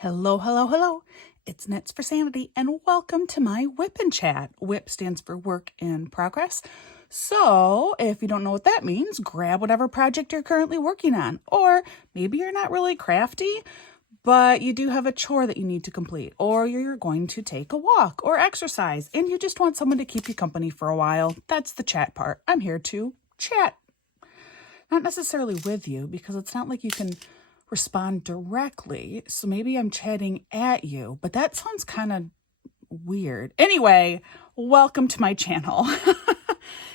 Hello, hello, hello. It's Knits for Sanity, and welcome to my WIP Chat. WIP stands for Work in Progress. So if you don't know what that means, grab whatever project you're currently working on. Or maybe you're not really crafty, but you do have a chore that you need to complete. Or you're going to take a walk or exercise, and you just want someone to keep you company for a while. That's the chat part. I'm here to chat. Not necessarily with you, because it's not like you can respond directly, so maybe I'm chatting at you, but that sounds kind of weird. Anyway, welcome to my channel.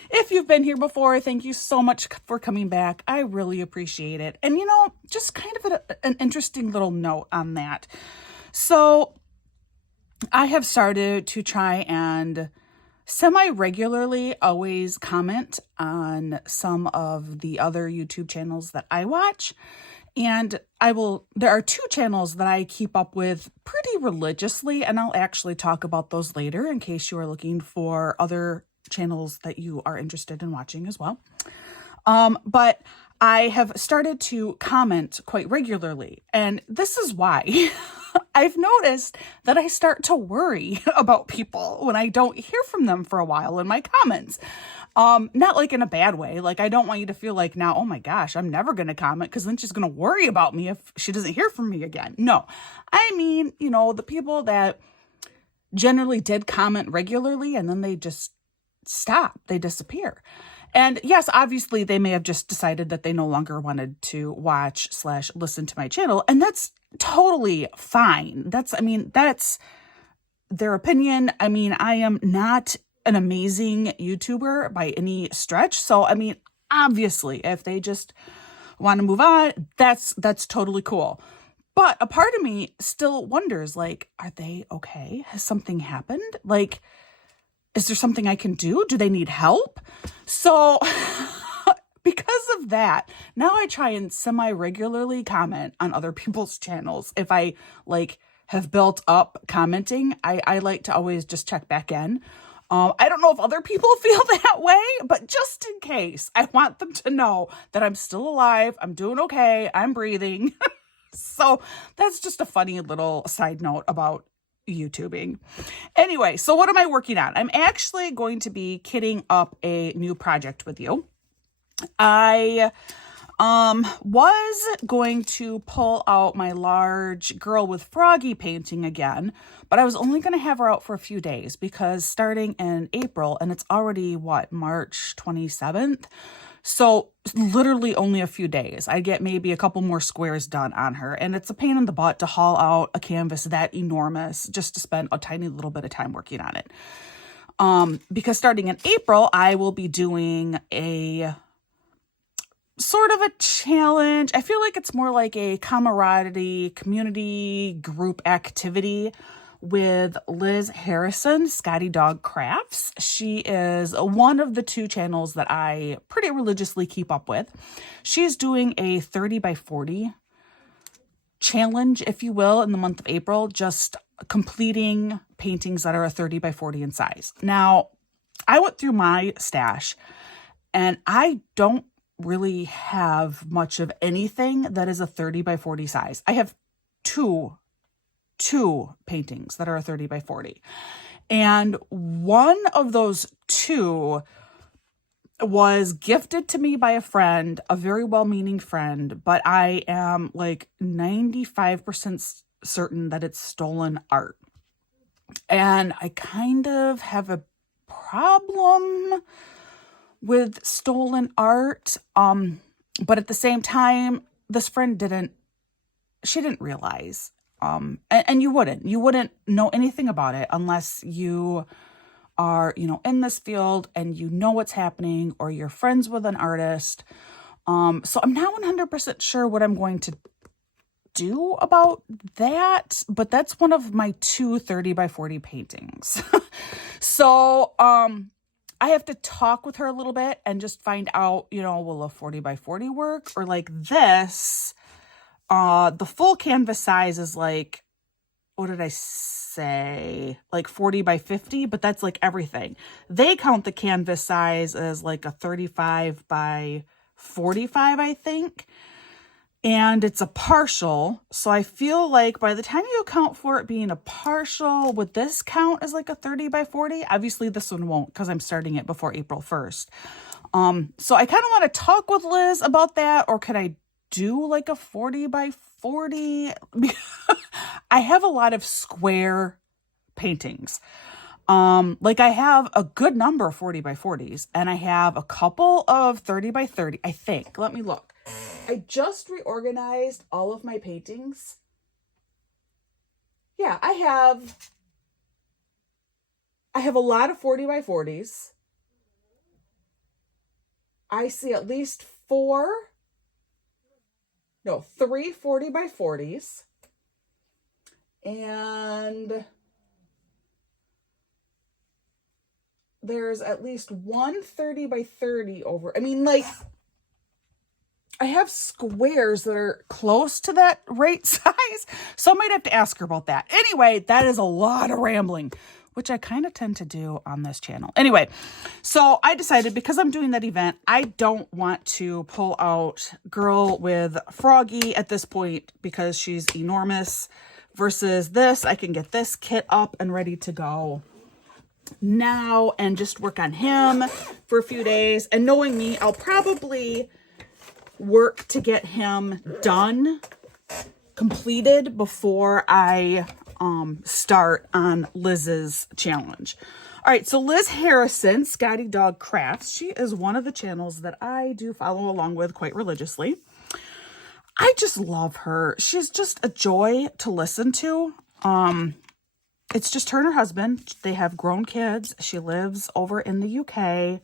If you've been here before, thank you so much for coming back. I really appreciate it. And just kind of an interesting little note on that. So I have started to try and semi-regularly always comment on some of the other YouTube channels that I watch. And there are two channels that I keep up with pretty religiously, and I'll actually talk about those later in case you are looking for other channels that you are interested in watching as well. But I have started to comment quite regularly, and this is why. I've noticed that I start to worry about people when I don't hear from them for a while in my comments. Not like in a bad way. Like, I don't want you to feel like now, oh my gosh, I'm never going to comment because then she's going to worry about me if she doesn't hear from me again. No, I mean, the people that generally did comment regularly and then they just stop, they disappear. And yes, obviously they may have just decided that they no longer wanted to watch/listen to my channel. And that's totally fine. That's their opinion. I mean, I am not an amazing YouTuber by any stretch. So, obviously if they just want to move on, that's totally cool. But a part of me still wonders, like, are they okay? Has something happened? Like, is there something I can do? Do they need help? So because of that, now I try and semi-regularly comment on other people's channels. If I have built up commenting, I like to always just check back in. I don't know if other people feel that way, but just in case, I want them to know that I'm still alive. I'm doing okay. I'm breathing. So that's just a funny little side note about YouTubing. Anyway, so what am I working on? I'm actually going to be kitting up a new project with you. I was going to pull out my large girl with froggy painting again, but I was only going to have her out for a few days because starting in April, and it's already March 27th. So literally only a few days. I get maybe a couple more squares done on her, and it's a pain in the butt to haul out a canvas that enormous just to spend a tiny little bit of time working on it. Because starting in April, I will be doing a sort of a challenge. I feel like it's more like a camaraderie community group activity with Liz Harrison, Scotty Dog Crafts. She is one of the two channels that I pretty religiously keep up with. She's doing a 30 by 40 challenge, if you will, in the month of April, just completing paintings that are a 30 by 40 in size. Now, I went through my stash and I don't really have much of anything that is a 30 by 40 size. I have two paintings that are a 30 by 40. And one of those two was gifted to me by a friend, a very well-meaning friend, but I am like 95% certain that it's stolen art. And I kind of have a problem with stolen art. But at the same time, this friend didn't realize. And you wouldn't know anything about it unless you are, in this field and you know what's happening or you're friends with an artist. So I'm not 100% sure what I'm going to do about that, but that's one of my two 30 by 40 paintings. So, I have to talk with her a little bit and just find out, will a 40 by 40 work or like this? The full canvas size is like, what did I say? Like 40 by 50, but that's like everything. They count the canvas size as like a 35 by 45, I think. and it's a partial. So I feel like by the time you account for it being a partial, would this count as like a 30 by 40? Obviously this one won't because I'm starting it before April 1st. So I kind of want to talk with Liz about that, or could I do like a 40 by 40? I have a lot of square paintings. Like I have a good number of 40 by 40s, and I have a couple of 30 by 30, I think. Let me look. I just reorganized all of my paintings. Yeah, I have a lot of 40 by 40s. I see at least 3 40 by 40s. And there's at least 1 30 by 30 over. I mean, like, I have squares that are close to that right size. So I might have to ask her about that. Anyway, that is a lot of rambling, which I kind of tend to do on this channel. Anyway, so I decided because I'm doing that event, I don't want to pull out Girl with Froggy at this point because she's enormous, versus this. I can get this kit up and ready to go now and just work on him for a few days. And knowing me, I'll probably work to get him done, completed before I start on Liz's challenge. All right, so Liz Harrison, Scotty Dog Crafts, she is one of the channels that I do follow along with quite religiously. I just love her. She's just a joy to listen to. It's just her and her husband. They have grown kids. She lives over in the UK.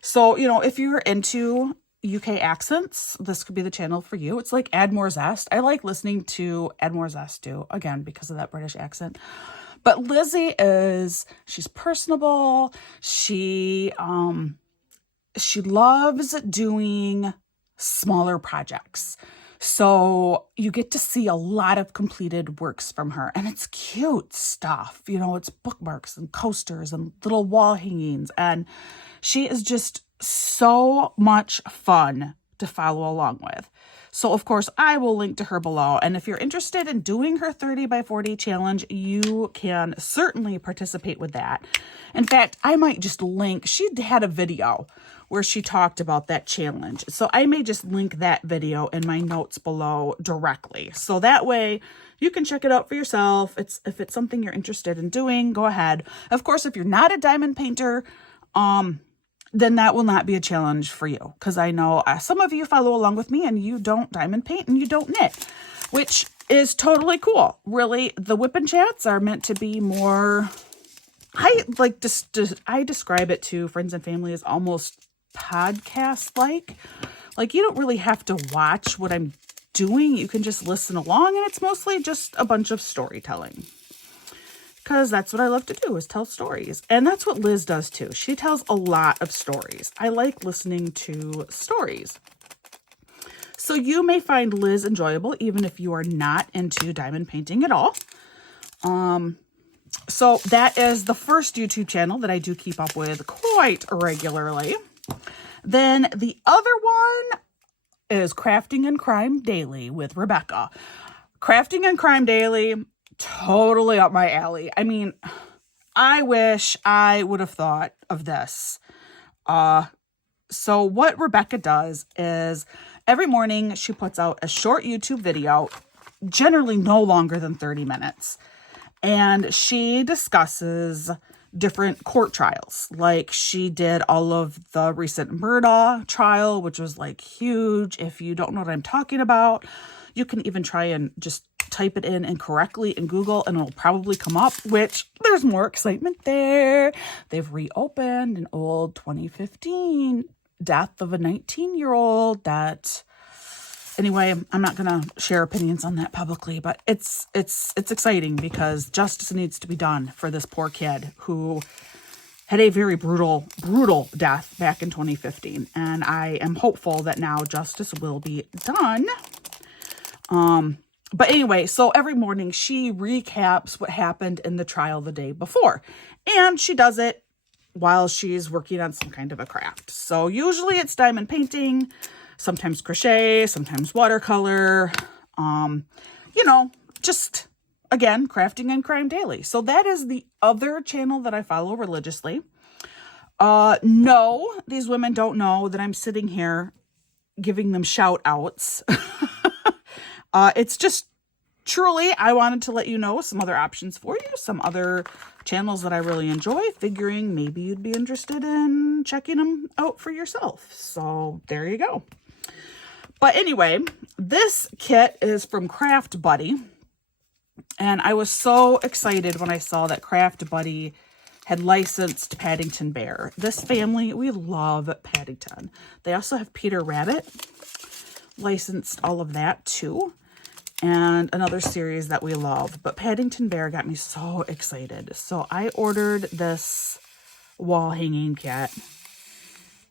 So, you know, if you're into UK accents, this could be the channel for you. It's like Add More Zest. I like listening to Add More Zest too, again, because of that British accent. But Lizzie she's personable. She loves doing smaller projects. So you get to see a lot of completed works from her, and it's cute stuff. You know, it's bookmarks and coasters and little wall hangings, and she is just so much fun to follow along with. So of course I will link to her below. And if you're interested in doing her 30 by 40 challenge, you can certainly participate with that. In fact, I might just link, she had a video where she talked about that challenge. So I may just link that video in my notes below directly. So that way you can check it out for yourself. If it's something you're interested in doing, go ahead. Of course, if you're not a diamond painter, then that will not be a challenge for you. Because I know some of you follow along with me and you don't diamond paint and you don't knit, which is totally cool. Really, the WIP Chats are meant to be more, I describe it to friends and family as almost podcast-like. Like, you don't really have to watch what I'm doing. You can just listen along, and it's mostly just a bunch of storytelling. Because that's what I love to do, is tell stories. And that's what Liz does too. She tells a lot of stories. I like listening to stories. So you may find Liz enjoyable even if you are not into diamond painting at all. So that is the first YouTube channel that I do keep up with quite regularly. Then the other one is Crafting and Crime Daily with Rebecca. Crafting and Crime Daily, totally up my alley. I mean, I wish I would have thought of this. So what Rebecca does is every morning she puts out a short YouTube video, generally no longer than 30 minutes. And she discusses different court trials. Like, she did all of the recent Murdaugh trial, which was like huge. If you don't know what I'm talking about, you can even try and just type it in incorrectly in Google and it'll probably come up, which there's more excitement there. They've reopened an old 2015 death of a 19-year-old that, anyway, I'm not going to share opinions on that publicly, but it's exciting because justice needs to be done for this poor kid who had a very brutal death back in 2015. And I am hopeful that now justice will be done. But anyway, so every morning she recaps what happened in the trial the day before. And she does it while she's working on some kind of a craft. So usually it's diamond painting. sometimes crochet, sometimes watercolor, just, again, crafting and crime daily. So that is the other channel that I follow religiously. No, these women don't know that I'm sitting here giving them shout outs. It's just truly, I wanted to let you know some other options for you, some other channels that I really enjoy, figuring maybe you'd be interested in checking them out for yourself. So there you go. But anyway, this kit is from Craft Buddy. And I was so excited when I saw that Craft Buddy had licensed Paddington Bear. This family, we love Paddington. They also have Peter Rabbit, licensed all of that too. And another series that we love. But Paddington Bear got me so excited. So I ordered this wall hanging kit.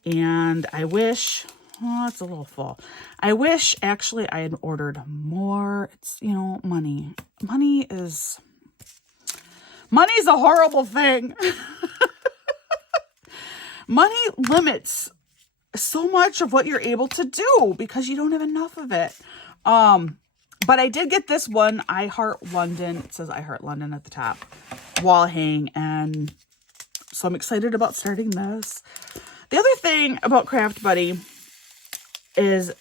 And I wish, oh, it's a little full. I wish actually I had ordered more. It's, money. Money's a horrible thing. Money limits so much of what you're able to do because you don't have enough of it. But I did get this one, I Heart London. It says I Heart London at the top. Wall hang. And so I'm excited about starting this. The other thing about Craft Buddy is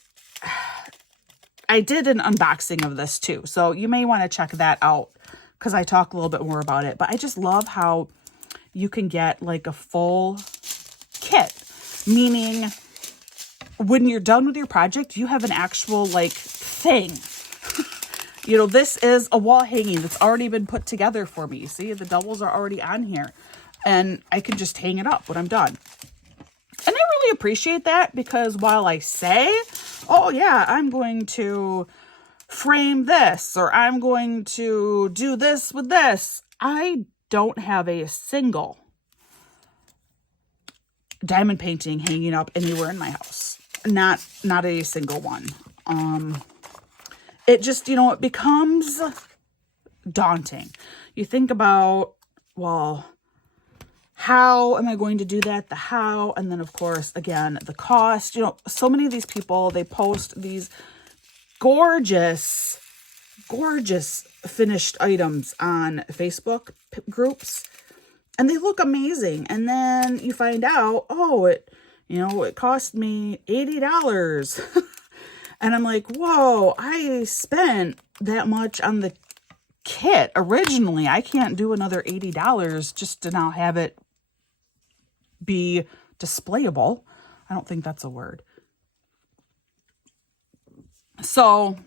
I did an unboxing of this too. So you may want to check that out because I talk a little bit more about it. But I just love how you can get like a full kit. Meaning when you're done with your project, you have an actual like thing. This is a wall hanging that's already been put together for me. See, the doubles are already on here. And I can just hang it up when I'm done. And I really appreciate that because while I say, oh yeah, I'm going to frame this or I'm going to do this with this, I don't have a single diamond painting hanging up anywhere in my house. Not a single one. It just, it becomes daunting. You think about, well, how am I going to do that? The how, and then of course, again, the cost. So many of these people, they post these gorgeous finished items on Facebook groups, and they look amazing. And then you find out, oh, it cost me $80. And I'm like, whoa, I spent that much on the kit originally. I can't do another $80 just to now have it be displayable. I don't think that's a word. So,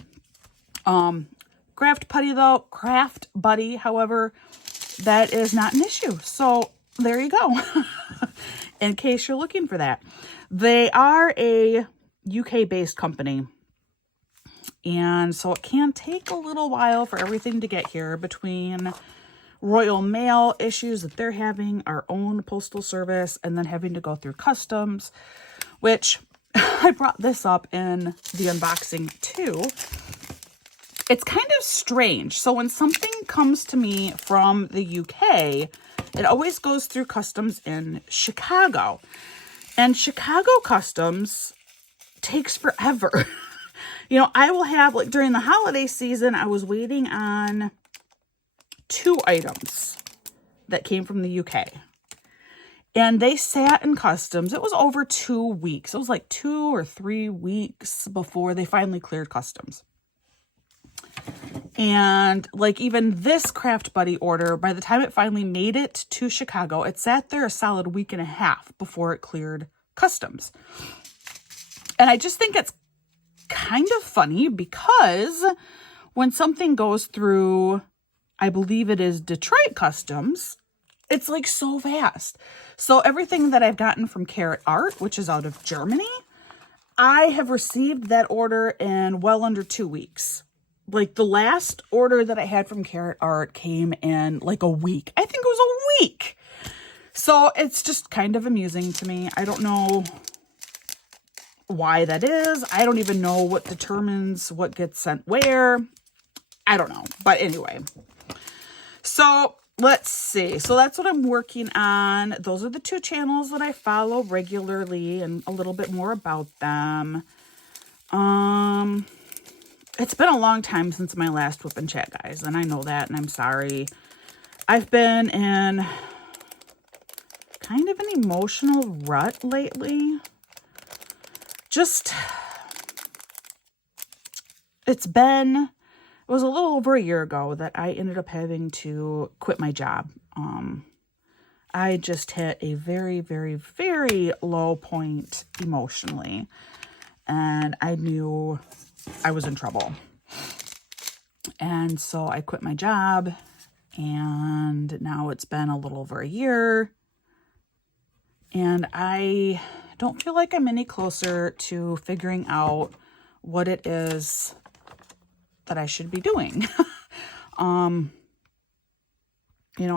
Craft Buddy, however, that is not an issue. So there you go. In case you're looking for that. They are a UK-based company. And so it can take a little while for everything to get here between Royal Mail issues that they're having, our own postal service, and then having to go through customs, which I brought this up in the unboxing too. It's kind of strange. So when something comes to me from the UK, it always goes through customs in Chicago. And Chicago customs takes forever. I will have, like, during the holiday season, I was waiting on 2 items that came from the UK. And they sat in customs. It was over 2 weeks. It was like 2 or 3 weeks before they finally cleared customs. And like even this Craft Buddy order, by the time it finally made it to Chicago, it sat there a solid week and a half before it cleared customs. And I just think it's kind of funny because when something goes through, I believe it is Detroit customs, it's like so fast. So everything that I've gotten from Carrot Art, which is out of Germany, I have received that order in well under 2 weeks. Like the last order that I had from Carrot Art came in like a week. I think it was a week. So it's just kind of amusing to me. I don't know why that is. I don't even know what determines what gets sent where. I don't know. But anyway. So let's see. So that's what I'm working on. Those are the 2 channels that I follow regularly and a little bit more about them. It's been a long time since my last WIP and Chat, guys, and I know that, and I'm sorry. I've been in kind of an emotional rut lately. It was a little over a year ago that I ended up having to quit my job. I just hit a very, very, very low point emotionally, and I knew I was in trouble. And so I quit my job, and now it's been a little over a year, and I don't feel like I'm any closer to figuring out what it is that I should be doing.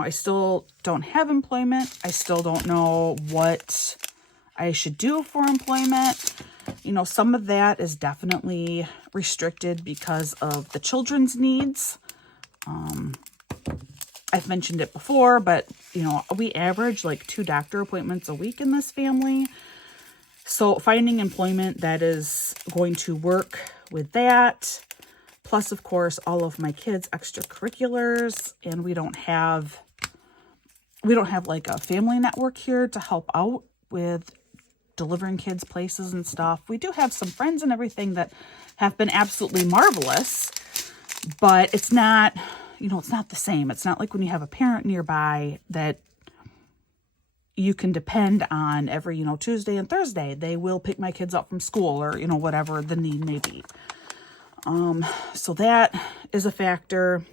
I still don't have employment. I still don't know what I should do for employment. Some of that is definitely restricted because of the children's needs. I've mentioned it before, but, we average like 2 doctor appointments a week in this family. So finding employment that is going to work with that, plus, of course, all of my kids' extracurriculars, and we don't have like a family network here to help out with delivering kids places and stuff. We do have some friends and everything that have been absolutely marvelous, but it's not, it's not the same. It's not like when you have a parent nearby that you can depend on every, Tuesday and Thursday. They will pick my kids up from school or, whatever the need may be. So that is a factor.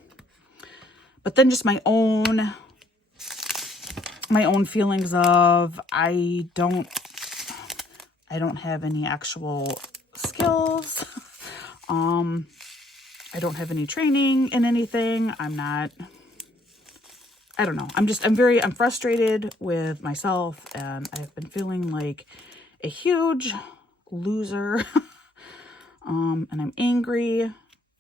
But then just my own feelings of I don't have any actual skills. I don't have any training in anything. I don't know. I'm frustrated with myself, and I've been feeling like a huge loser. And I'm angry,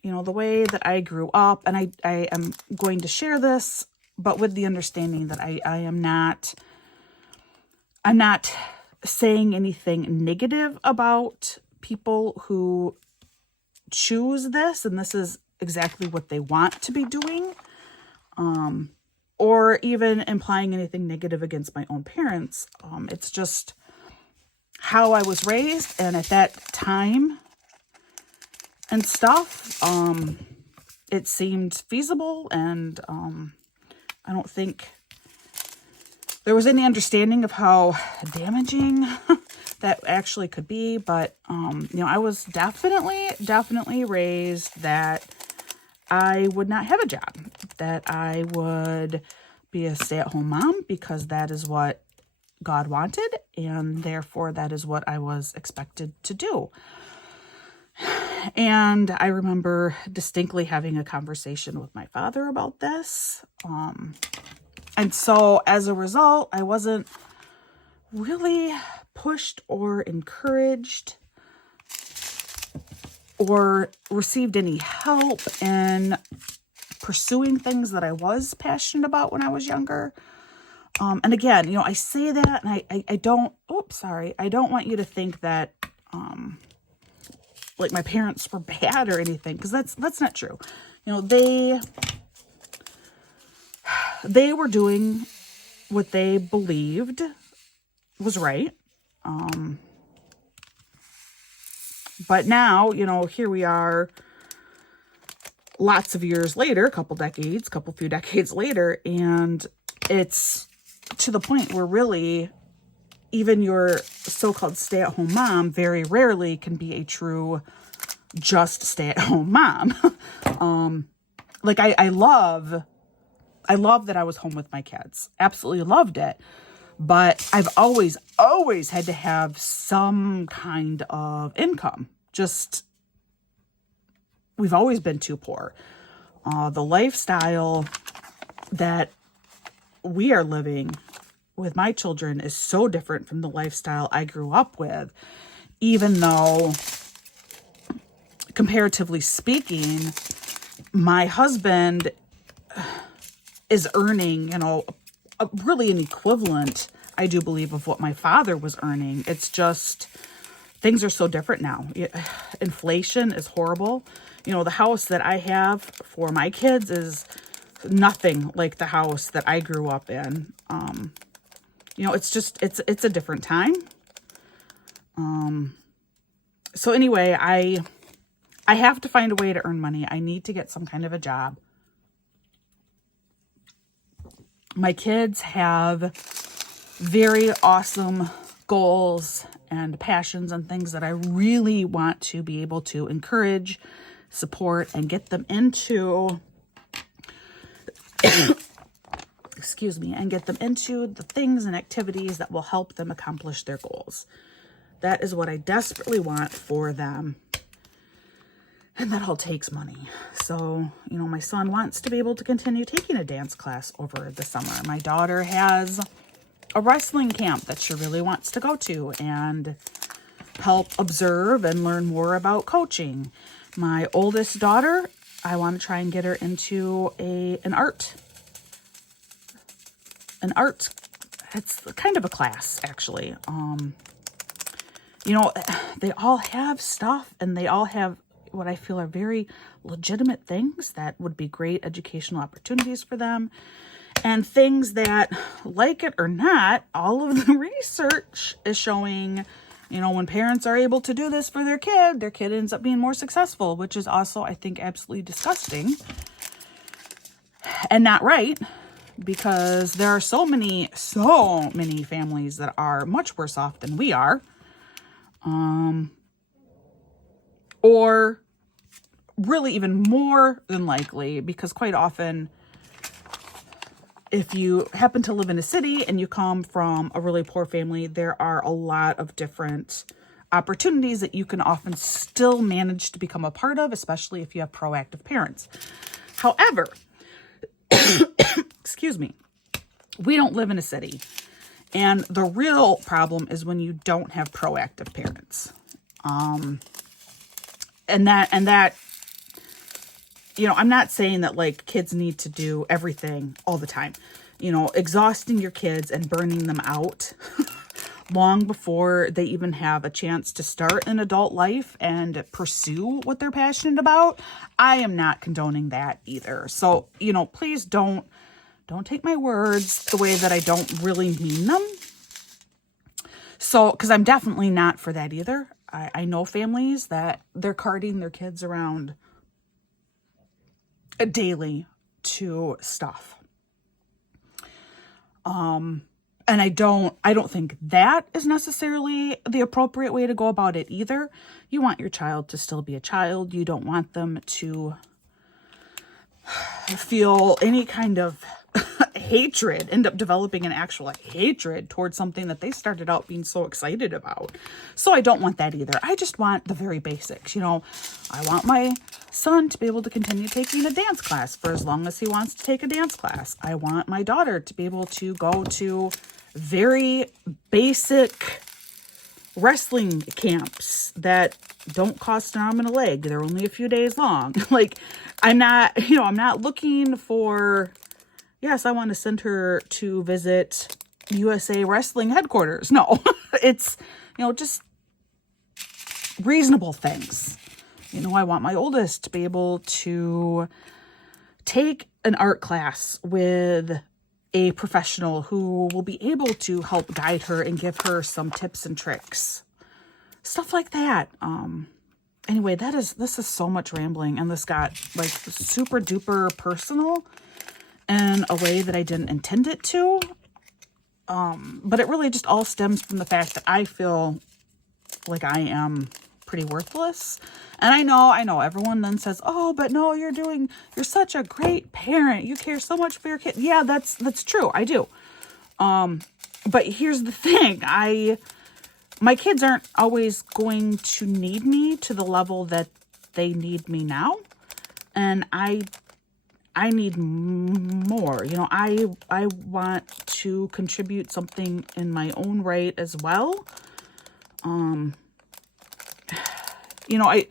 the way that I grew up, and I am going to share this, but with the understanding that I'm not saying anything negative about people who choose this, and this is exactly what they want to be doing, or even implying anything negative against my own parents. It's just how I was raised, and at that time and stuff, it seemed feasible, and I don't think there was any understanding of how damaging that actually could be. But I was definitely raised that I would not have a job, that I would be a stay-at-home mom because that is what God wanted, and therefore that is what I was expected to do. And I remember distinctly having a conversation with my father about this. And so as a result, I wasn't really pushed or encouraged or received any help in pursuing things that I was passionate about when I was younger. And again, I say that, and I don't want you to think that, like my parents were bad or anything, because that's not true. They were doing what they believed was right. But now, here we are lots of years later, few decades later, and it's to the point where really even your so-called stay-at-home mom very rarely can be a true just stay-at-home mom. I love that I was home with my kids. Absolutely loved it. But I've always had to have some kind of income. We've always been too poor. The lifestyle that we are living with my children is so different from the lifestyle I grew up with, even though, comparatively speaking, my husband is earning, really an equivalent, I do believe, of what my father was earning. It's just things are so different now. Inflation is horrible. You know, the house that I have for my kids is nothing like the house that I grew up in. You know, it's just, it's a different time. So anyway, I have to find a way to earn money. I need to get some kind of a job. My kids have very awesome goals and passions and things that I really want to be able to encourage, support, and get them into, excuse me, and get them into the things and activities that will help them accomplish their goals. That is what I desperately want for them. And that all takes money. So, you know, my son wants to be able to continue taking a dance class over the summer. My daughter has a wrestling camp that she really wants to go to and help observe and learn more about coaching. My oldest daughter, I want to try and get her into an art. It's kind of a class, actually. You know, they all have stuff, and they all have what I feel are very legitimate things that would be great educational opportunities for them, and things that, like it or not, all of the research is showing, you know, when parents are able to do this for their kid ends up being more successful, which is also, I think, absolutely disgusting and not right, because there are so many families that are much worse off than we are. Or really even more than likely, because quite often, if you happen to live in a city and you come from a really poor family, there are a lot of different opportunities that you can often still manage to become a part of, especially if you have proactive parents. However, excuse me, we don't live in a city. And the real problem is when you don't have proactive parents. And that, you know, I'm not saying that like kids need to do everything all the time. You know, exhausting your kids and burning them out long before they even have a chance to start an adult life and pursue what they're passionate about. I am not condoning that either. So, you know, please don't take my words the way that I don't really mean them. So, because I'm definitely not for that either. I know families that they're carting their kids around daily to stuff. And I don't think that is necessarily the appropriate way to go about it either. You want your child to still be a child. You don't want them to feel any kind of hatred, end up developing an actual hatred towards something that they started out being so excited about. So I don't want that either. I just want the very basics. You know, I want my son to be able to continue taking a dance class for as long as he wants to take a dance class. I want my daughter to be able to go to very basic wrestling camps that don't cost an arm and a leg. They're only a few days long. Like, I'm not looking for, yes, I want to send her to visit USA Wrestling headquarters. No, it's, you know, just reasonable things. You know, I want my oldest to be able to take an art class with a professional who will be able to help guide her and give her some tips and tricks. Stuff like that. Anyway, this is so much rambling, and this got like super duper personal in a way that I didn't intend it to. But it really just all stems from the fact that I feel like I am pretty worthless. And I know everyone then says, oh, but no, you're such a great parent. You care so much for your kid. Yeah, that's true. I do. But here's the thing. My kids aren't always going to need me to the level that they need me now. And I need more. You know, I want to contribute something in my own right as well. You know,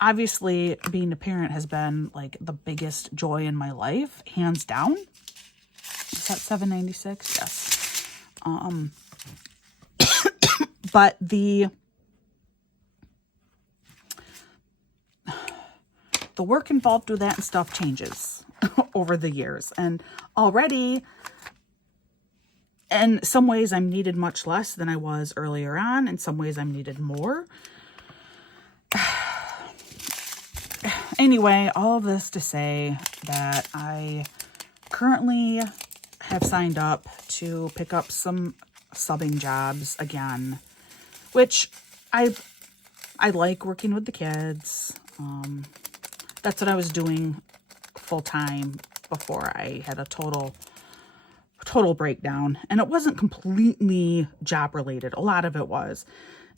obviously being a parent has been like the biggest joy in my life, hands down. Is that $7.96? Yes. But the the work involved with that and stuff changes over the years. And already, in some ways, I'm needed much less than I was earlier on. In some ways, I'm needed more. Anyway, all of this to say that I currently have signed up to pick up some subbing jobs again, which I like working with the kids. That's what I was doing full time before I had a total breakdown. And it wasn't completely job related. A lot of it was.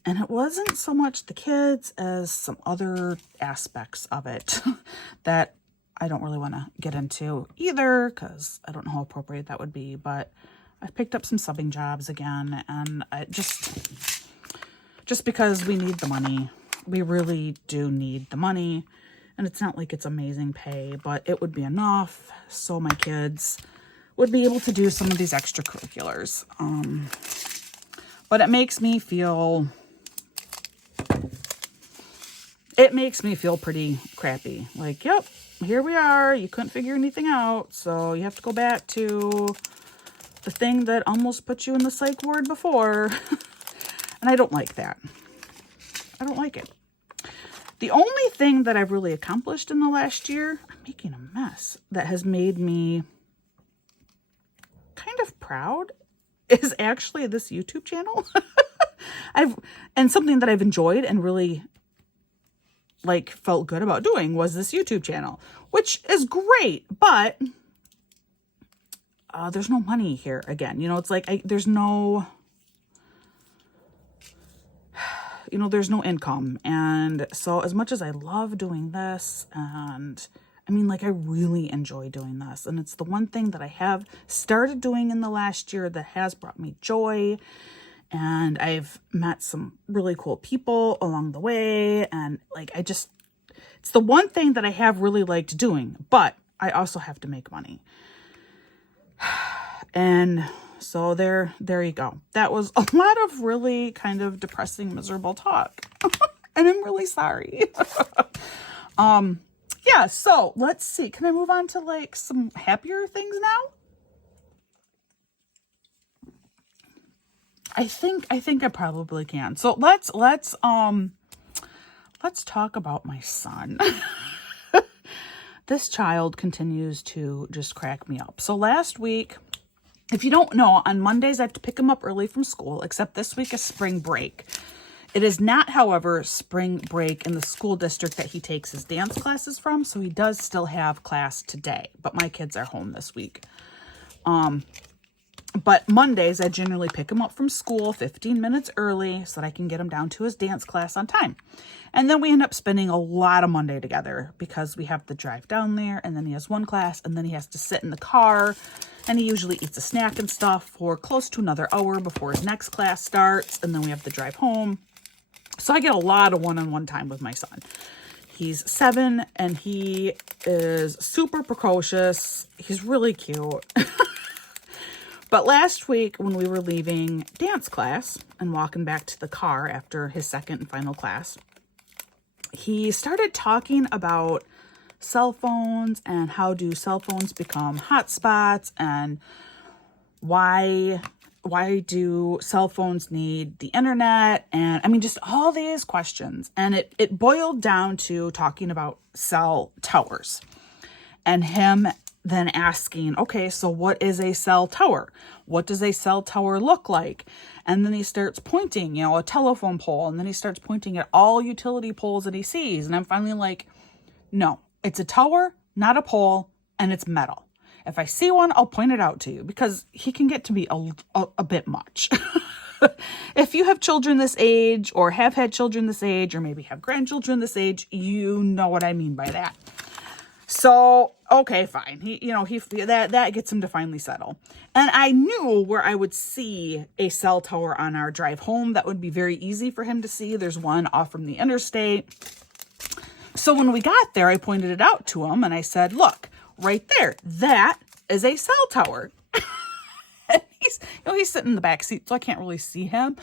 And it wasn't so much the kids as some other aspects of it that I don't really want to get into either, because I don't know how appropriate that would be. But I picked up some subbing jobs again, and I just because we need the money. We really do need the money. And it's not like it's amazing pay, but it would be enough so my kids would be able to do some of these extracurriculars. But it makes me feel pretty crappy. Like, yep, here we are. You couldn't figure anything out, so you have to go back to the thing that almost put you in the psych ward before. And I don't like that. I don't like it. The only thing that I've really accomplished in the last year, I'm making a mess, that has made me kind of proud is actually this YouTube channel. And something that I've enjoyed and really felt good about doing was this YouTube channel, which is great, but there's no money here again. It's like there's no income. And so as much as I love doing this, and I really enjoy doing this, and it's the one thing that I have started doing in the last year that has brought me joy, and I've met some really cool people along the way, and it's the one thing that I have really liked doing, but I also have to make money. And so there you go. That was a lot of really kind of depressing, miserable talk. And I'm really sorry. Yeah, so let's see. Can I move on to some happier things now? I think I probably can. So let's talk about my son. This child continues to just crack me up. So last week, if you don't know, on Mondays I have to pick him up early from school, except this week is spring break. It is not, however, spring break in the school district that he takes his dance classes from, so he does still have class today, but my kids are home this week. But Mondays, I generally pick him up from school 15 minutes early so that I can get him down to his dance class on time. And then we end up spending a lot of Monday together because we have to drive down there, and then he has one class, and then he has to sit in the car, and he usually eats a snack and stuff for close to another hour before his next class starts, and then we have to drive home. So I get a lot of one-on-one time with my son. He's 7, and he is super precocious. He's really cute. But last week, when we were leaving dance class and walking back to the car after his second and final class, he started talking about cell phones and how do cell phones become hotspots, and why do cell phones need the internet, and just all these questions. And it boiled down to talking about cell towers, and him then asking, okay, so what is a cell tower? What does a cell tower look like? And then he starts pointing, a telephone pole, and then he starts pointing at all utility poles that he sees. And I'm finally like, no, it's a tower, not a pole, and it's metal. If I see one, I'll point it out to you, because he can get to be a bit much. If you have children this age, or have had children this age, or maybe have grandchildren this age, you know what I mean by that. So, okay, fine. That gets him to finally settle. And I knew where I would see a cell tower on our drive home. That would be very easy for him to see. There's one off from the interstate. So when we got there, I pointed it out to him, and I said, look, right there, that is a cell tower. And he's sitting in the back seat, so I can't really see him.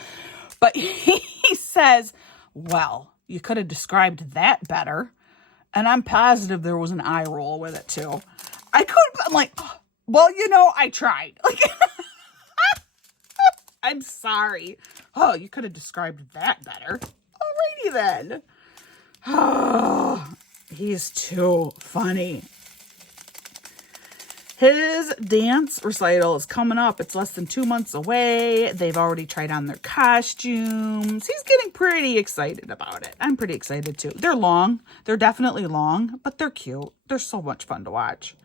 But he says, well, you could have described that better. And I'm positive there was an eye roll with it too. I'm like, oh, well, I tried. Like, I'm sorry. Oh, you could have described that better. Alrighty then. Oh, he's too funny. His dance recital is coming up. It's less than 2 months away. They've already tried on their costumes. He's getting pretty excited about it. I'm pretty excited too. They're long. They're definitely long, but they're cute. They're so much fun to watch.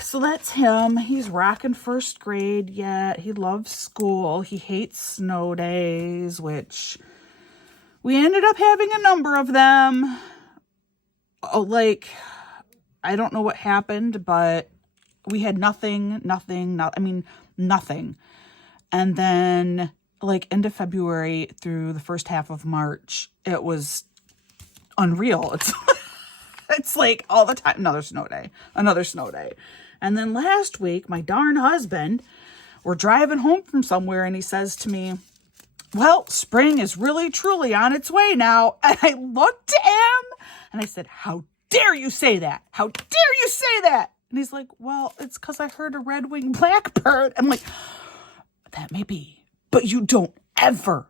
So that's him. He's rocking first grade yet. He loves school. He hates snow days, which we ended up having a number of them. Oh, like, I don't know what happened, but we had nothing. And then like end of February through the first half of March, it was unreal. It's like all the time, another snow day. And then last week, my darn husband, we're driving home from somewhere and he says to me, well, spring is really truly on its way now. And I looked at him and I said, how dare you say that? How dare you say that? And he's like, well, it's because I heard a red-winged blackbird. I'm like, that may be, but you don't ever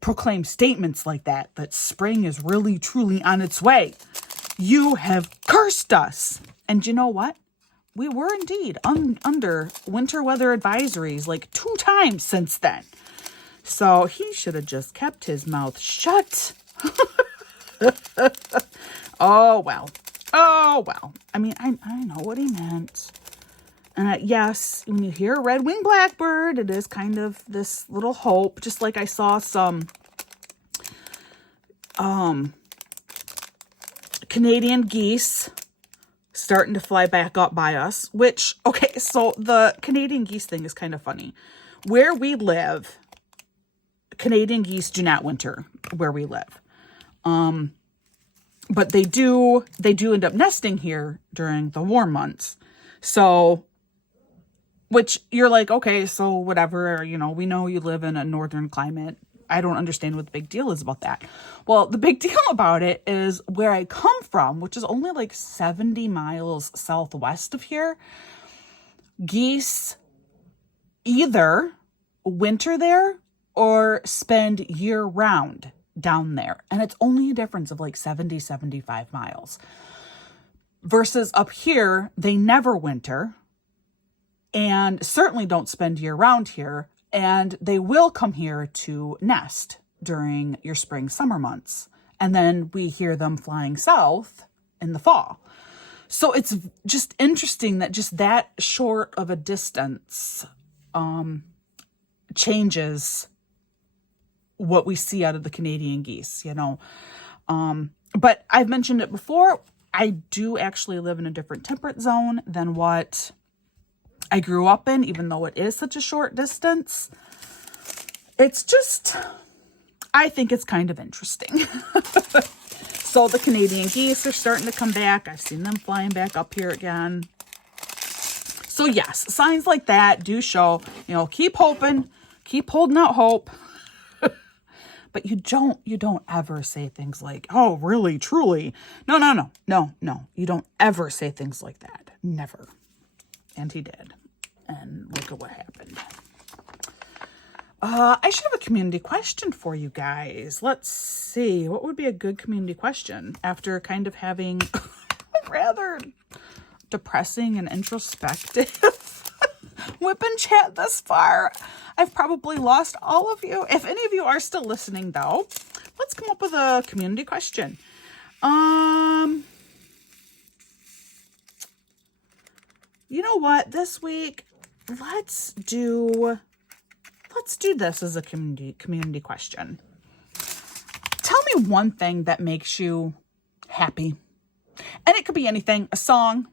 proclaim statements like that spring is really truly on its way. You have cursed us. And you know what? We were indeed under winter weather advisories like 2 times since then. So he should have just kept his mouth shut. Oh, well. I mean, I know what he meant. And yes, when you hear a red-winged blackbird, it is kind of this little hope. Just like I saw some Canadian geese starting to fly back up by us. Which, okay, so the Canadian geese thing is kind of funny. Where we live, Canadian geese do not winter where we live. But they do end up nesting here during the warm months. So, which you're like, okay, so whatever, we know you live in a northern climate. I don't understand what the big deal is about that. Well, the big deal about it is where I come from, which is only like 70 miles southwest of here. Geese either winter there or spend year round down there. And it's only a difference of like 70, 75 miles. Versus up here, they never winter and certainly don't spend year round here. And they will come here to nest during your spring, summer months. And then we hear them flying south in the fall. So it's just interesting that just that short of a distance changes what we see out of the Canadian geese, But I've mentioned it before. I do actually live in a different temperate zone than what I grew up in, even though it is such a short distance. It's just, I think it's kind of interesting. So the Canadian geese are starting to come back. I've seen them flying back up here again. So yes, signs like that do show, keep hoping, keep holding out hope. But you don't ever say things like, oh, really, truly. No. You don't ever say things like that. Never. And he did. And look at what happened. I should have a community question for you guys. Let's see. What would be a good community question after kind of having a rather depressing and introspective WIP Chat thus far? I've probably lost all of you. If any of you are still listening, though, let's come up with a community question. You know what? This week, let's do this as a community question. Tell me one thing that makes you happy. And it could be anything: a song,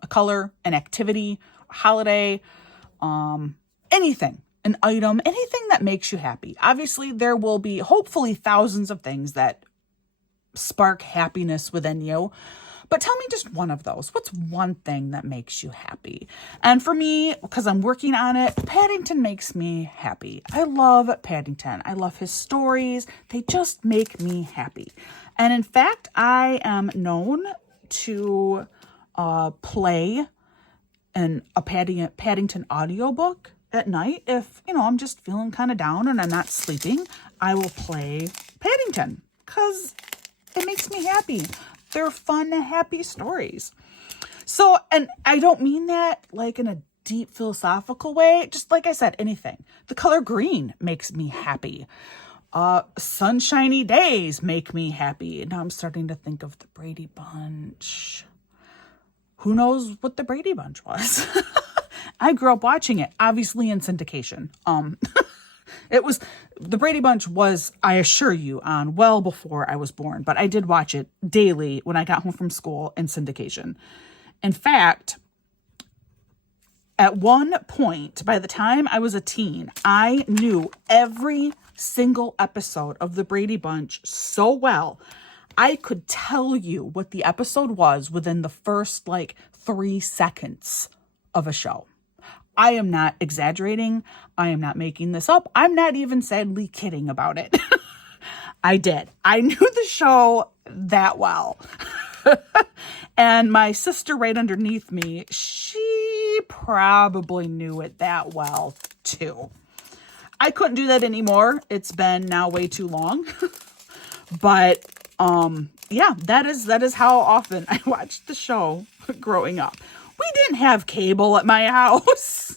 a color, an activity, a holiday, anything. An item, anything that makes you happy. Obviously, there will be hopefully thousands of things that spark happiness within you. But tell me just one of those. What's one thing that makes you happy? And for me, because I'm working on it, Paddington makes me happy. I love Paddington. I love his stories. They just make me happy. And in fact, I am known to play a Paddington audiobook at night. If, I'm just feeling kind of down and I'm not sleeping, I will play Paddington because it makes me happy. They're fun, happy stories. So, and I don't mean that like in a deep philosophical way. Just like I said, anything. The color green makes me happy. Sunshiny days make me happy. Now I'm starting to think of the Brady Bunch. Who knows what the Brady Bunch was? I grew up watching it, obviously in syndication. The Brady Bunch was, I assure you, on well before I was born, but I did watch it daily when I got home from school in syndication. In fact, at one point, by the time I was a teen, I knew every single episode of the Brady Bunch so well. I could tell you what the episode was within the first 3 seconds of a show. I am not exaggerating. I am not making this up. I'm not even sadly kidding about it. I did. I knew the show that well. And my sister right underneath me, she probably knew it that well too. I couldn't do that anymore. It's been now way too long. But yeah, that is how often I watched the show growing up. We didn't have cable at my house.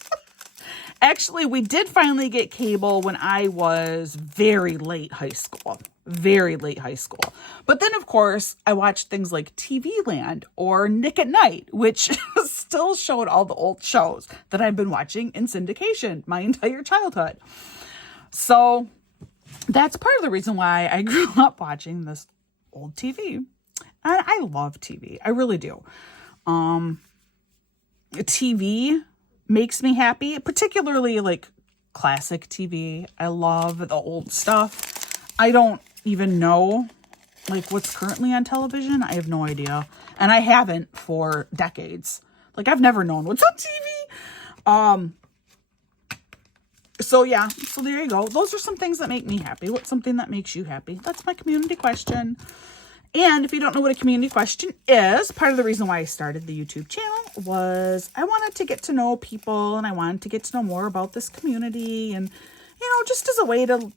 Actually, we did finally get cable when I was very late high school. Very late high school. But then, of course, I watched things like TV Land or Nick at Night, which still showed all the old shows that I've been watching in syndication my entire childhood. So that's part of the reason why I grew up watching this old TV. And I love TV. I really do. TV makes me happy, particularly classic TV. I love the old stuff. I don't even know what's currently on television. I have no idea. And I haven't for decades. I've never known what's on TV. So yeah, so there you go. Those are some things that make me happy. What's something that makes you happy? That's my community question. And if you don't know what a community question is, part of the reason why I started the YouTube channel was I wanted to get to know people and I wanted to get to know more about this community and, just as a way to,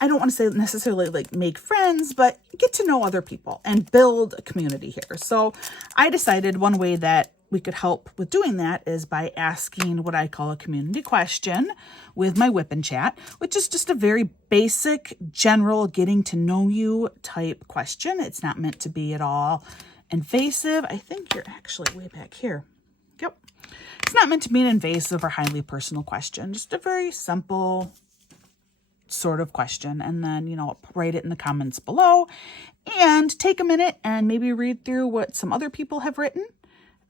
I don't want to say necessarily make friends, but get to know other people and build a community here. So I decided one way that we could help with doing that is by asking what I call a community question with my WIP Chat, which is just a very basic, general, getting to know you type question. It's not meant to be at all invasive. I think you're actually way back here. Yep. It's not meant to be an invasive or highly personal question, just a very simple sort of question. And then, write it in the comments below and take a minute and maybe read through what some other people have written.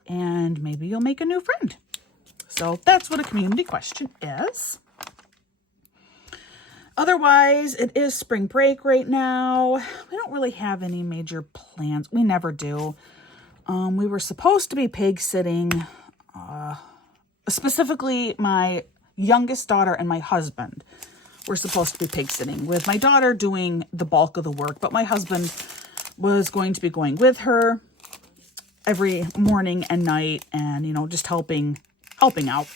And maybe you'll make a new friend. So that's what a community question is. Otherwise, it is spring break right now. We don't really have any major plans. We never do. We were supposed to be pig sitting, specifically my youngest daughter and my husband were supposed to be pig sitting, with my daughter doing the bulk of the work, but my husband was going to be going with her every morning and night and, just helping out.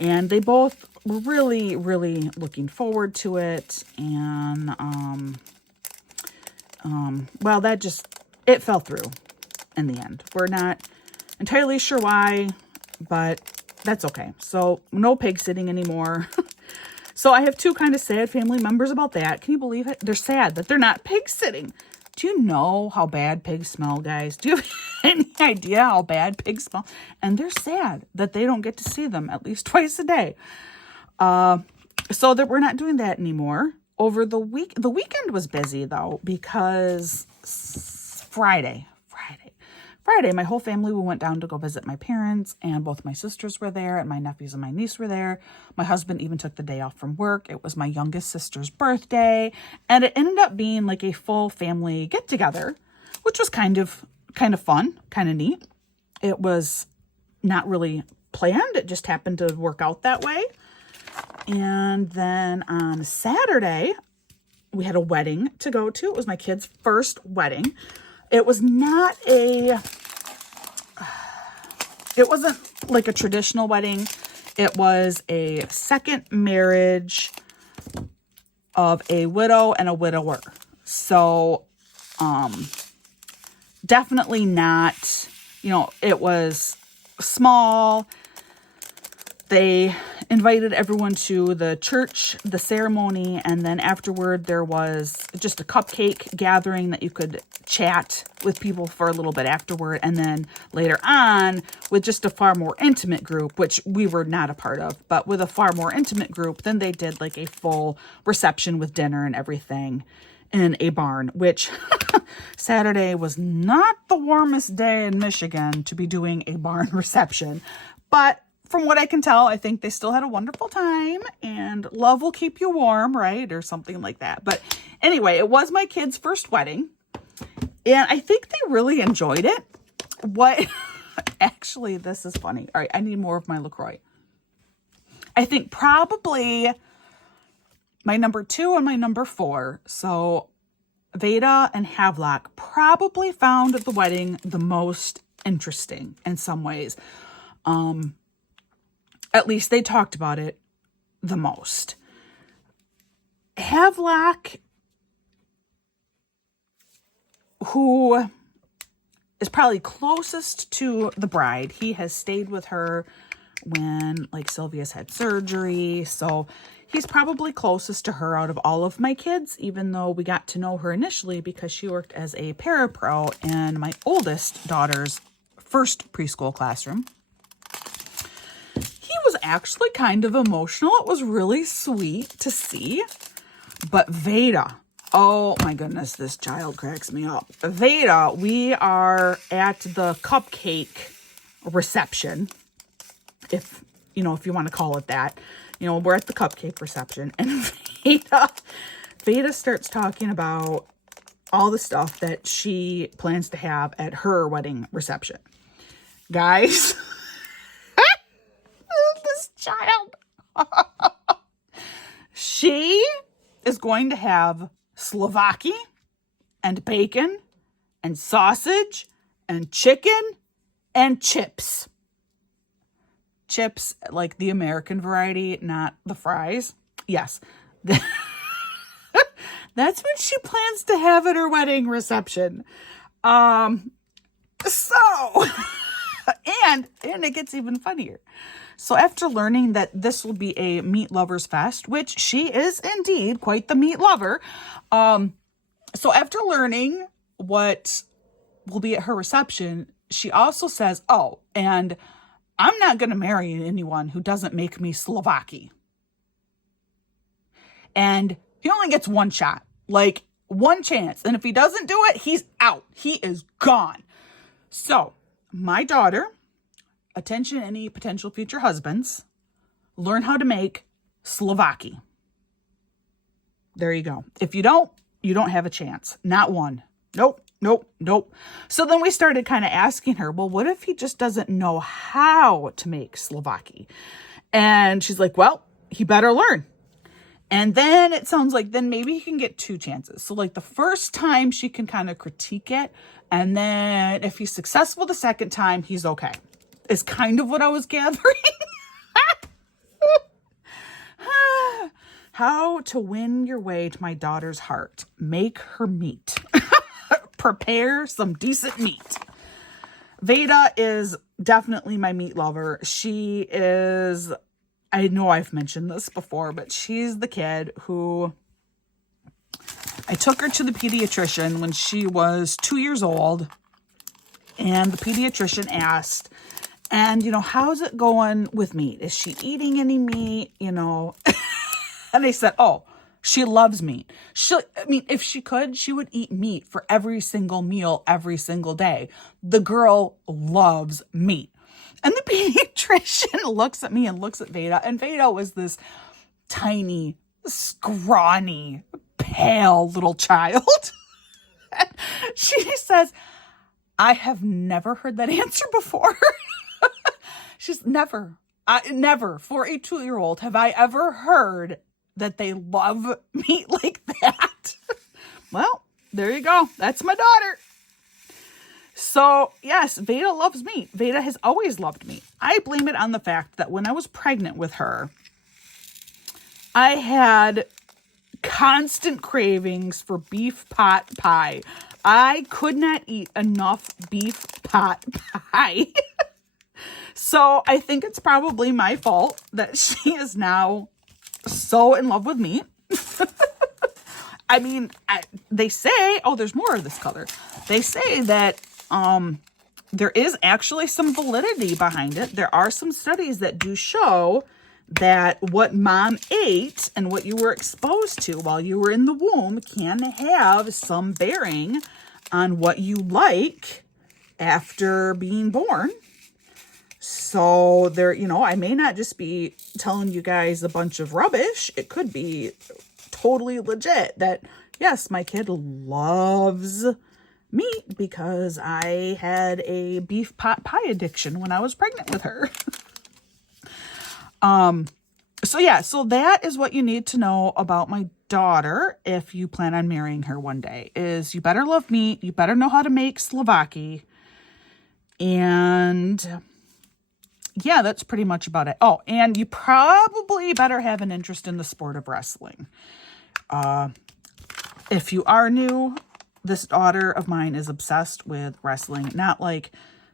And they both were really, really looking forward to it. And, well, it fell through in the end. We're not entirely sure why, but that's okay. So no pig sitting anymore. So I have two kind of sad family members about that. Can you believe it? They're sad that they're not pig sitting. Do you know how bad pigs smell, guys? Do you have any idea how bad pigs smell? And they're sad that they don't get to see them at least twice a day. So that we're not doing that anymore. Over the weekend was busy though, because Friday Friday, my whole family, we went down to go visit my parents, and both my sisters were there, and my nephews and my niece were there. My husband even took the day off from work. It was my youngest sister's birthday, and it ended up being like a full family get together, which was kind of fun, kind of neat. It was not really planned. It just happened to work out that way. And then on Saturday, we had a wedding to go to. It was my kid's first wedding. It wasn't like a traditional wedding. It was a second marriage of a widow and a widower. So, definitely not, it was small. They invited everyone to the church, the ceremony, and then afterward there was just a cupcake gathering that you could chat with people for a little bit afterward. And then later on, with just a far more intimate group, which we were not a part of, but with a far more intimate group, then they did like a full reception with dinner and everything in a barn, which Saturday was not the warmest day in Michigan to be doing a barn reception. But from what I can tell, I think they still had a wonderful time, and love will keep you warm, right? Or something like that. But anyway, it was my kid's first wedding, and I think they really enjoyed it. Actually, this is funny. All right, I need more of my LaCroix. I think probably my number 2 and my number 4. So Veda and Havelock probably found the wedding the most interesting in some ways. At least they talked about it the most. Havelock, who is probably closest to the bride, he has stayed with her when like Sylvia's had surgery. So he's probably closest to her out of all of my kids, even though we got to know her initially because she worked as a parapro in my oldest daughter's first preschool classroom. He was actually kind of emotional. It was really sweet to see. But Veda, oh my goodness, this child cracks me up. Veda, we are at the cupcake reception, if you want to call it that. We're at the cupcake reception, and Veda starts talking about all the stuff that she plans to have at her wedding reception. Guys, this child, she is going to have Slovaki and bacon and sausage and chicken and chips. Chips, like the American variety, not the fries. Yes. That's what she plans to have at her wedding reception. And it gets even funnier. So after learning that this will be a meat lover's fest, which she is indeed quite the meat lover. So after learning what will be at her reception, she also says, oh, and I'm not going to marry anyone who doesn't make me Slovaki. And he only gets one shot, like one chance. And if he doesn't do it, he's out. He is gone. So my daughter, attention any potential future husbands, learn how to make Slovaki. There you go. If you don't have a chance. Not one. Nope. So then we started kind of asking her, well, what if he just doesn't know how to make Slovaki? And she's like, well, he better learn. And then it sounds like then maybe he can get 2 chances. So like the first time she can kind of critique it. And then if he's successful the second time, he's okay. Is kind of what I was gathering. How to win your way to my daughter's heart. Make her meat. Prepare some decent meat. Veda is definitely my meat lover. She is, I know I've mentioned this before, but she's the kid who, I took her to the pediatrician when she was 2 years old. And the pediatrician asked, and, how's it going with meat? Is she eating any meat? And they said, oh, She loves meat. If she could, she would eat meat for every single meal, every single day. The girl loves meat. And the pediatrician looks at me and looks at Veda, and Veda was this tiny, scrawny, pale little child. She says, I have never heard that answer before. She's never for a 2-year-old have I ever heard that they love meat like that. Well, there you go. That's my daughter. So yes, Veda loves meat. Veda has always loved meat. I blame it on the fact that when I was pregnant with her, I had constant cravings for beef pot pie. I could not eat enough beef pot pie. So I think it's probably my fault that she is now so in love with meat. They say, there's more of this color. They say that there is actually some validity behind it. There are some studies that do show that what mom ate and what you were exposed to while you were in the womb can have some bearing on what you like after being born. So there, I may not just be telling you guys a bunch of rubbish. It could be totally legit that, yes, my kid loves meat because I had a beef pot pie addiction when I was pregnant with her. So that is what you need to know about my daughter if you plan on marrying her one day, is you better love meat, you better know how to make Slovaki, and yeah, that's pretty much about it. Oh, and you probably better have an interest in the sport of wrestling. If you are new, this daughter of mine is obsessed with wrestling, not like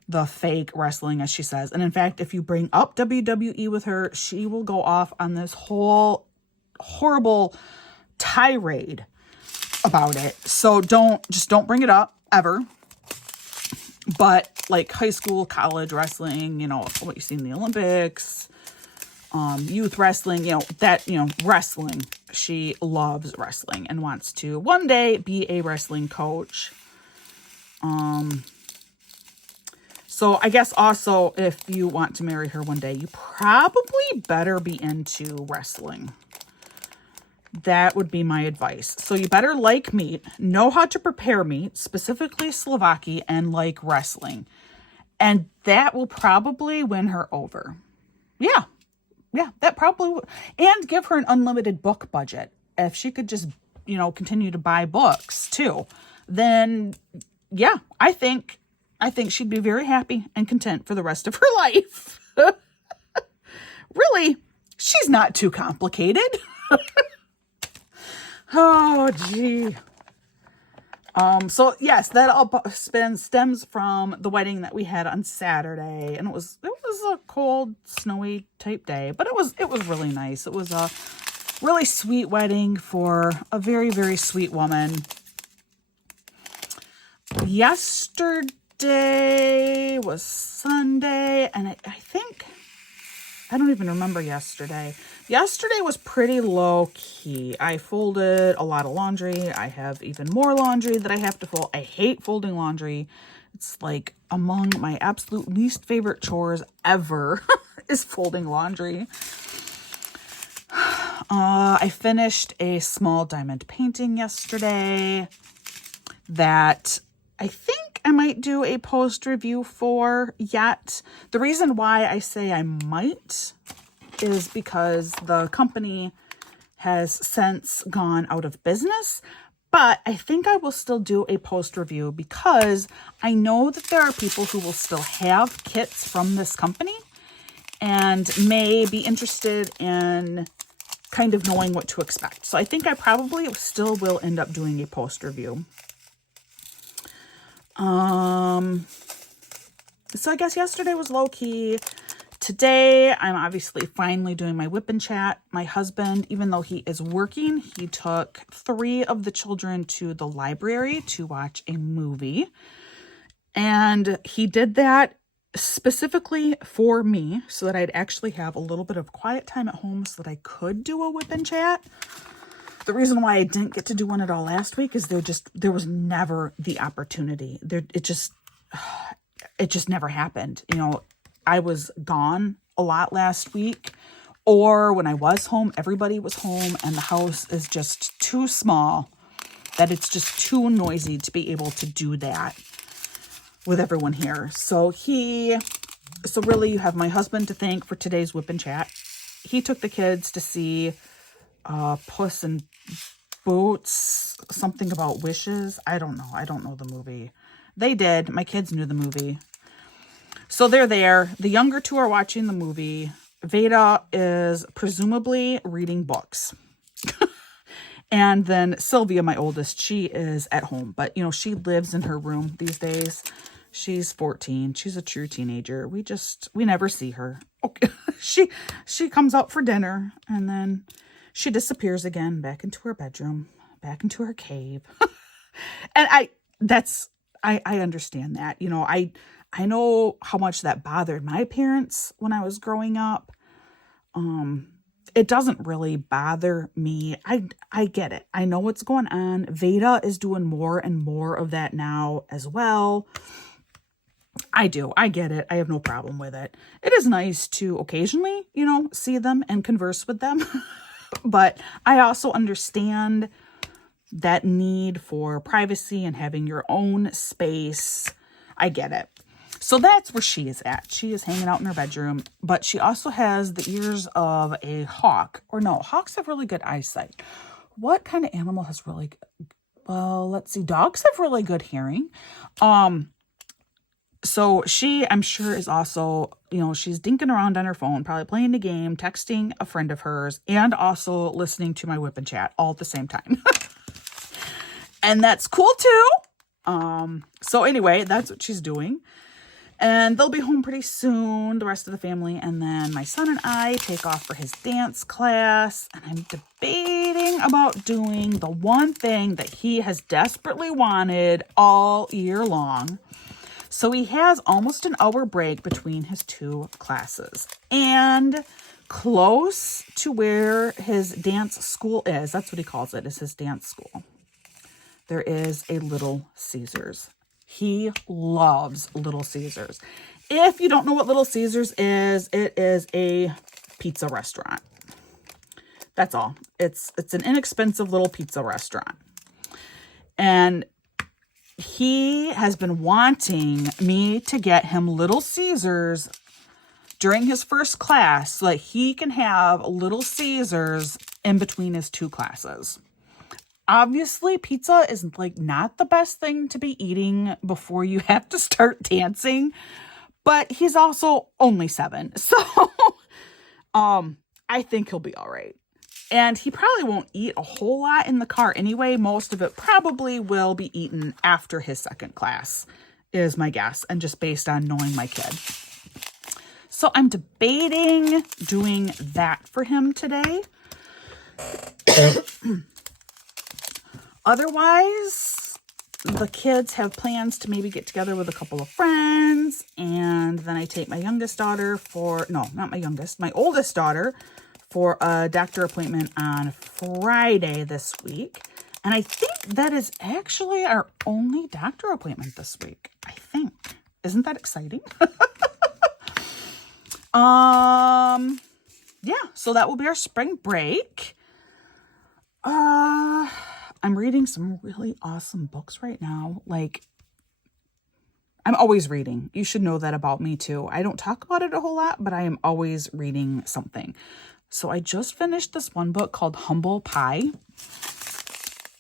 the fake wrestling, as she says. And in fact, if you bring up WWE with her, she will go off on this whole horrible tirade about it. So don't bring it up ever. But like high school, college wrestling, what you see in the Olympics, youth wrestling, wrestling. She loves wrestling and wants to one day be a wrestling coach. So I guess also if you want to marry her one day, you probably better be into wrestling. That would be my advice. So you better like meat, know how to prepare meat, specifically Slovaki, and like wrestling. And that will probably win her over. Yeah, that probably would. And give her an unlimited book budget. If she could just, continue to buy books too, then yeah, I think she'd be very happy and content for the rest of her life. Really, she's not too complicated. Oh, gee. So yes, that all stems from the wedding that we had on Saturday, and it was a cold, snowy type day, but it was really nice. It was a really sweet wedding for a very, very sweet woman. Yesterday was Sunday, and I don't even remember yesterday. Yesterday was pretty low key. I folded a lot of laundry. I have even more laundry that I have to fold. I hate folding laundry. It's like among my absolute least favorite chores ever is folding laundry. I finished a small diamond painting yesterday that I think I might do a post review for yet. The reason why I say I might is because the company has since gone out of business, but I think I will still do a post review because I know that there are people who will still have kits from this company and may be interested in kind of knowing what to expect. So I think I probably still will end up doing a post review. So I guess yesterday was low key. Today, I'm obviously finally doing my WIP Chat. My husband, even though he is working, he took 3 of the children to the library to watch a movie. And he did that specifically for me so that I'd actually have a little bit of quiet time at home so that I could do a WIP Chat. The reason why I didn't get to do one at all last week is there was never the opportunity. It just never happened. You know, I was gone a lot last week, or when I was home, everybody was home, and the house is just too small that it's just too noisy to be able to do that with everyone here. So really you have my husband to thank for today's WIP Chat. He took the kids to see Puss in Boots, something about wishes. I don't know the movie. They did. My kids knew the movie. So they're there. The younger two are watching the movie. Veda is presumably reading books. And then Sylvia, my oldest, she is at home. But, you know, she lives in her room these days. She's 14. She's a true teenager. We never see her. Okay. She comes out for dinner and then she disappears again back into her bedroom, back into her cave. And I understand that. You know, I know how much that bothered my parents when I was growing up. It doesn't really bother me. I get it. I know what's going on. Veda is doing more and more of that now as well. I do. I get it. I have no problem with it. It is nice to occasionally, you know, see them and converse with them. But I also understand that need for privacy and having your own space. I get it. So that's where she is at. She is hanging out in her bedroom, but she also has the ears of a hawk. Or no, hawks have really good eyesight. What kind of animal has really, well, let's see. Dogs have really good hearing. So she, I'm sure, is also, you know, she's dinking around on her phone, probably playing the game, texting a friend of hers, and also listening to my WIP Chat all at the same time. And that's cool too. So anyway, that's what she's doing. And they'll be home pretty soon, the rest of the family. And then my son and I take off for his dance class. And I'm debating about doing the one thing that he has desperately wanted all year long. So he has almost an hour break between his two classes. And close to where his dance school is, that's what he calls it, is his dance school, there is a Little Caesars. He loves Little Caesars. If you don't know what Little Caesars is, it is a pizza restaurant. That's all. It's an inexpensive little pizza restaurant. And he has been wanting me to get him Little Caesars during his first class so that he can have Little Caesars in between his two classes. Obviously, pizza is like not the best thing to be eating before you have to start dancing, but he's also only 7. So, I think he'll be all right. And he probably won't eat a whole lot in the car anyway. Most of it probably will be eaten after his second class, is my guess, and just based on knowing my kid. So I'm debating doing that for him today. Otherwise, the kids have plans to maybe get together with a couple of friends. And then I take my youngest daughter my oldest daughter for a doctor appointment on Friday this week. And I think that is actually our only doctor appointment this week. I think. Isn't that exciting? Yeah, so that will be our spring break. I'm reading some really awesome books right now. Like, I'm always reading. You should know that about me too. I don't talk about it a whole lot, but I am always reading something. So I just finished this one book called Humble Pie.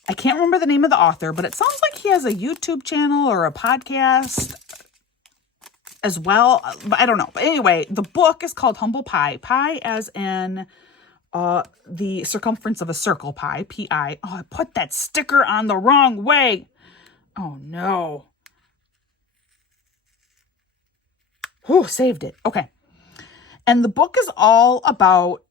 I can't remember the name of the author, but it sounds like he has a YouTube channel or a podcast as well. But I don't know. But anyway, the book is called Humble Pie. Pie as in the circumference of a circle, pie, P-I. Oh, I put that sticker on the wrong way. Oh, no. Whew, saved it. Okay. And the book is all about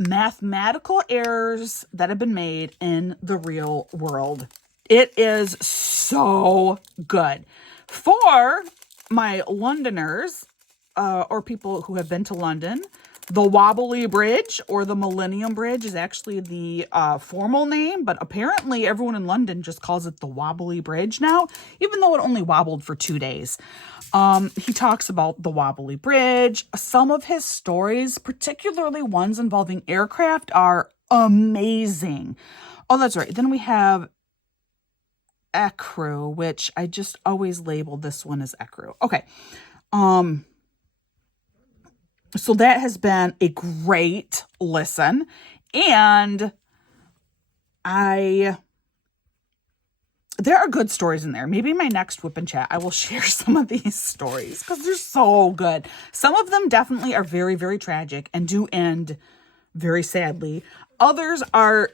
mathematical errors that have been made in the real world. It is so good. For my Londoners, or people who have been to London, The Wobbly Bridge, or the Millennium Bridge, is actually the formal name, but apparently everyone in London just calls it the Wobbly Bridge now, even though it only wobbled for 2 days. He talks about the Wobbly Bridge. Some of his stories, particularly ones involving aircraft, are amazing. Oh, that's right. Then we have Ecru, which I just always label this one as Ecru. Okay. So that has been a great listen, and there are good stories in there. Maybe my next WIP Chat, I will share some of these stories because they're so good. Some of them definitely are very, very tragic and do end very sadly. Others are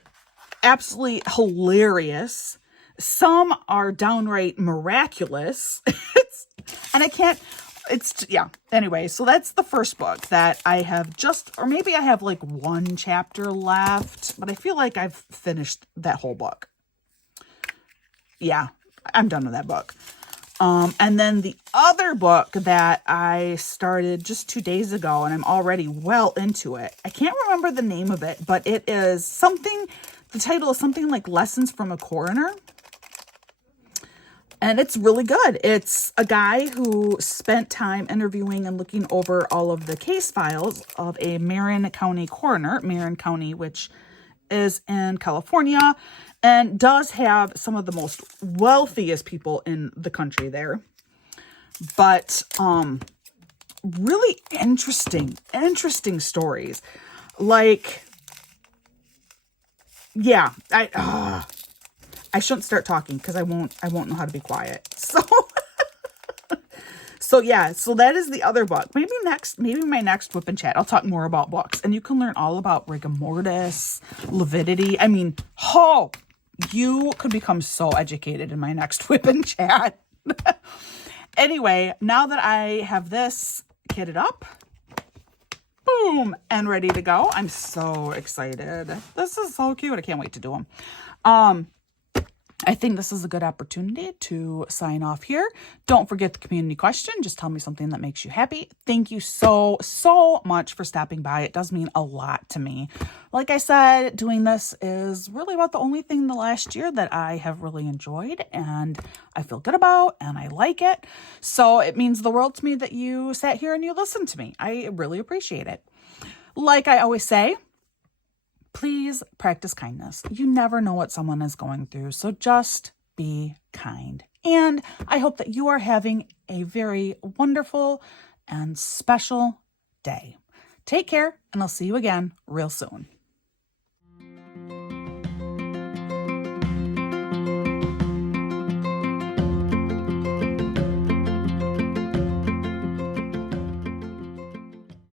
absolutely hilarious. Some are downright miraculous. Yeah. Anyway, so that's the first book that I have or maybe I have like one chapter left, but I feel like I've finished that whole book. Yeah, I'm done with that book. And then the other book that I started just 2 days ago, and I'm already well into it. I can't remember the name of it, but it is the title is something like Lessons from a Coroner. And it's really good. It's a guy who spent time interviewing and looking over all of the case files of a Marin County coroner, Marin County, which is in California, and does have some of the most wealthiest people in the country there. But really interesting stories. Like, yeah, I shouldn't start talking because I won't know how to be quiet. So yeah, so that is the other book. Maybe my next WIP Chat, I'll talk more about books, and you can learn all about rigor mortis, lividity. I mean, you could become so educated in my next WIP Chat. Anyway, now that I have this kitted up, boom, and ready to go, I'm so excited. This is so cute. I can't wait to do them. I think this is a good opportunity to sign off here. Don't forget the community question. Just tell me something that makes you happy. Thank you so much for stopping by. It does mean a lot to me. Like I said, doing this is really about the only thing in the last year that I have really enjoyed and I feel good about and I like it. So it means the world to me that you sat here and you listened to me. I really appreciate it. Like I always say, please practice kindness. You never know what someone is going through, so just be kind. And I hope that you are having a very wonderful and special day. Take care, and I'll see you again real soon.